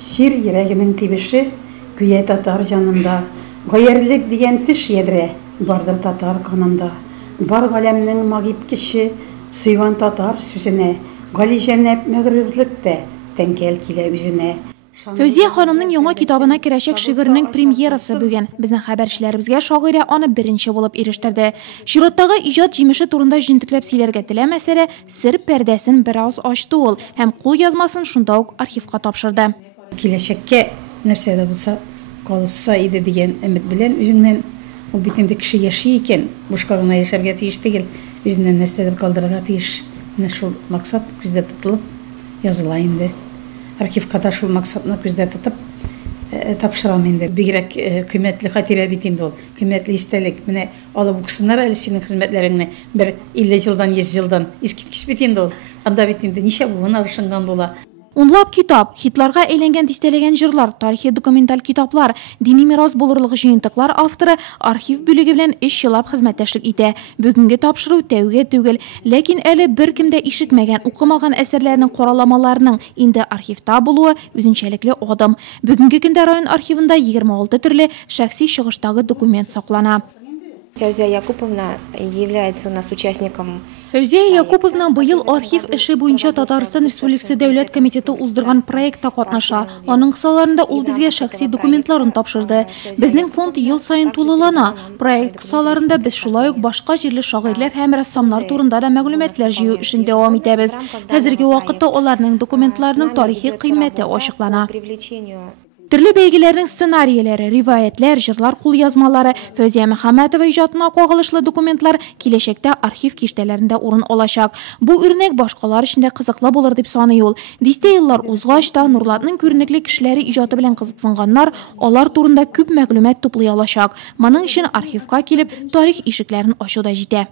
Şir йөрәгенең тибеше көя татар җанында, гаерлек дигән теш ядрә бардыр татар канында. Бар галәмнең магип кеше сыйган татар сүзенә, Галиҗәнәп мәгърурлыктә тәңкәл килә үзенә. Фәүзия ханымның яңа китабына керәчәк шигыренең премьерасы бүген. Безнең хәбәрчеләребезгә шагыйрә аны беренче булып ирештерде. Чираттагы иҗат җимеше турында җентекләп сөйләргә теләмәсә дә, сер пәрдәсен бераз ачты ул һәм кул язмасын шунда ук архивка тапшырды. Киләчәккә нәрсәдә булса калса иде дигән өмет белән үзеннән ул бит инде кеше яши икән, бушка гына яшәргә тиеш түгел, үзеннән нәрсәдер калдырырга тиеш. Менә шул максат күздә тотылып языла инде. Архивка да шул максатны күздә тотып тапшырам инде. Бигрәк кыйммәтле хатирә бит инде ул. Кыйммәтле истәлек. Менә алып уксыннар әле синең хезмәтләреңне бер 50 елдан, 100 елдан искиткеч бит инде ул. Анда бит инде ничә буын алышынган була. Унлап китап, хитларга әйләнгән дистәләгән җырлар, тарихи документаль китаплар, дини мирас булырлык җыентыклар авторы архив бүлеге белән 3 еллап хезмәттәшлек итә. Бүгенге тапшыру тәүге түгел, ләкин әле беркем дә ишетмәгән, укымаган әсәрләрнең караламаларының инде архивта булуы үзенчәлекле адым. Бүгенге көндә район архивында 26 төрле шәхси чыгыштагы документ саклана. Фәүзия Якуповна является у нас участником. Фәүзия Якуповна быел архив эше буенча Татарстан Республикасы Дәүләт комитеты уздырган проектта катнаша. Аның кысаларында ул безгә шәхси документларын тапшырды. Безнең фонд ел сайын тулылана. Проект кысаларында без шулай ук башка җирле шагыйрьләр һәм рәссамнар турында да мәгълүматлар җыю эшен дәвам итәбез. Хәзерге вакытта аларның документларының тарихи кыйммәте ачыклана. Төрле бәйгеләрнең сценарийләре, риваятләр, җырлар кулъязмалары, Фәүзия Мөхәммәтова иҗатына кагылышлы документлар киләчәктә архив киштәләрендә урын алачак. Бу үрнәк башкалар өчен дә кызыклы булыр дип саный ул. Дистә еллар узгач та Нурлатның күренекле кешеләре иҗаты белән кызыксынганнар алар турында күп мәгълүмат туплый алачак. Моның өчен архивка килеп тарих ишекләрен ачу да җитә.